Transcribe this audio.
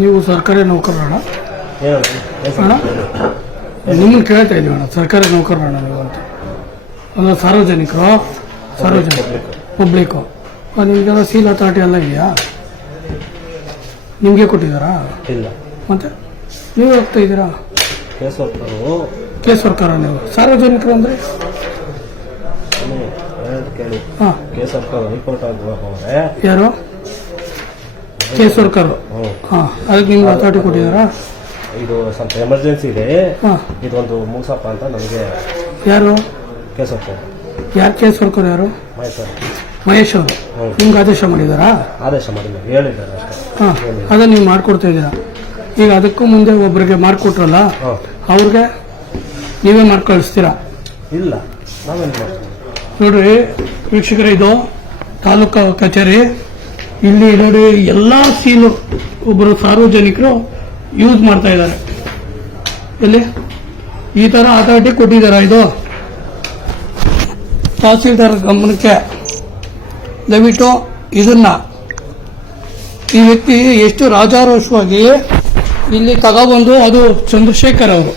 ನೀವು ಸರ್ಕಾರಿ ನೌಕರರಣ? ನಿಮ್ಮನ್ನು ಕೇಳ್ತಾ ಇದ್ದೀವಿ ಅಣ್ಣ ಸರ್ಕಾರಿ ನೌಕರರಣ ನೀವು ಅಂತ. ಅಲ್ಲ ಸಾರ್ವಜನಿಕರು ಸಾರ್ವಜನಿಕ ಪಬ್ಲಿಕ್ಕು ನಿಮಗೆಲ್ಲ ಸೀಲ್ ಅಥಾರಿಟಿ ಎಲ್ಲ ಇದೆಯಾ? ನಿಮಗೆ ಕೊಟ್ಟಿದ್ದಾರಾ? ಇಲ್ಲ. ಮತ್ತೆ? ನೀವು ಹೋಗ್ತಾ ಇದ್ದೀರಾ? ಕೇಸ್ ಸರ್ಕಾರ ನೀವು? ಸಾರ್ವಜನಿಕರು ಅಂದರೆ? ಯಾರು? ಕೇಸ್ ವರ್ಕರು ಹಾಂ ಅದಕ್ಕೆ ನಿಮ್ಗೆ ಅಥಾರಿಟಿ ಕೊಟ್ಟಿದ್ದಾರಾ? ಇದು ಸ್ವಲ್ಪ ಎಮರ್ಜೆನ್ಸಿ ಇದೆ. ಹಾಂ. ಇದೊಂದು ಮೂಸಪ್ಪ ಅಂತ ನಮಗೆ ಯಾರು? ಕೇಸ್ ವರ್ಕರ್ ಯಾರು ಕೇಸ್ ಯಾರು? ಸರ್ ಮಹೇಶ್ ಅವರು. ನಿಮ್ಗೆ ಆದೇಶ ಮಾಡಿದ್ದಾರಾ? ಆದೇಶ ಮಾಡಿದ್ದಾರೆ. ಹೇಳಿದ್ದಾರೆ ಅಷ್ಟೇ. ಹಾಂ ಅದನ್ನು ನೀವು ಮಾಡಿಕೊಡ್ತಾ ಇದ್ದೀರಾ? ಈಗ ಅದಕ್ಕೂ ಮುಂದೆ ಒಬ್ಬರಿಗೆ ಮಾಡಿಕೊಟ್ರಲ್ಲ ಹಾಂ. ಅವ್ರಿಗೆ ನೀವೇ ಮಾಡಿ ಕಳಿಸ್ತೀರಾ ಇಲ್ಲ ನಾವೇನು ಮಾಡ್ತೀವಿ? ನೋಡ್ರಿ ವೀಕ್ಷಕರೇ ಇದು ತಾಲೂಕು ಕಚೇರಿ. ಇಲ್ಲಿ ನೋಡಿ ಎಲ್ಲ ಸೀನು ಒಬ್ಬರು ಸಾರ್ವಜನಿಕರು ಯೂಸ್ ಮಾಡ್ತಾ ಇದ್ದಾರೆ. ಎಲ್ಲಿ? ಈ ಥರ ಅಥಾರಿಟಿ ಕೊಟ್ಟಿದ್ದಾರೆ ಇದು? ತಹಸೀಲ್ದಾರ್ ಗಮನಕ್ಕೆ. ದಯವಿಟ್ಟು ಇದನ್ನ ಈ ವ್ಯಕ್ತಿ ಎಷ್ಟು ರಾಜಾರೋಷವಾಗಿ ಇಲ್ಲಿ ತಗೊಬಂದು ಅದು ಚಂದ್ರಶೇಖರ್ ಅವರು.